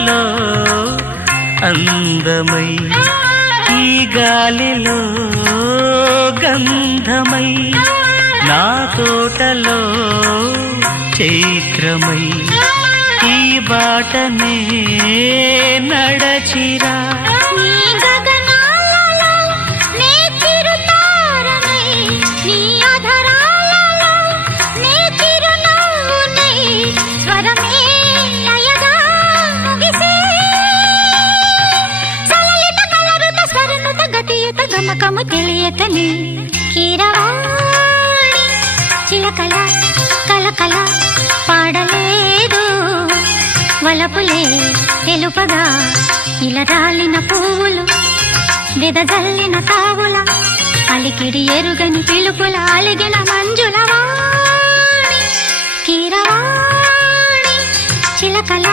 పూలలో అందమై ఈ గాలిలో గంధమై నా తోటలో చైత్రమై ఈ బాటనే నడచిరా గమకము తెలియకని కీరవాణి చిలకల కలకల పాడలేదు వలపులే తెలుపగా ఇలా రాలిన పువ్వులు వెదజల్లిన తావుల అలికిడి ఎరుగని పిలుపుల అలిగిన మంజుల వాణి కీరవాణి చిలకల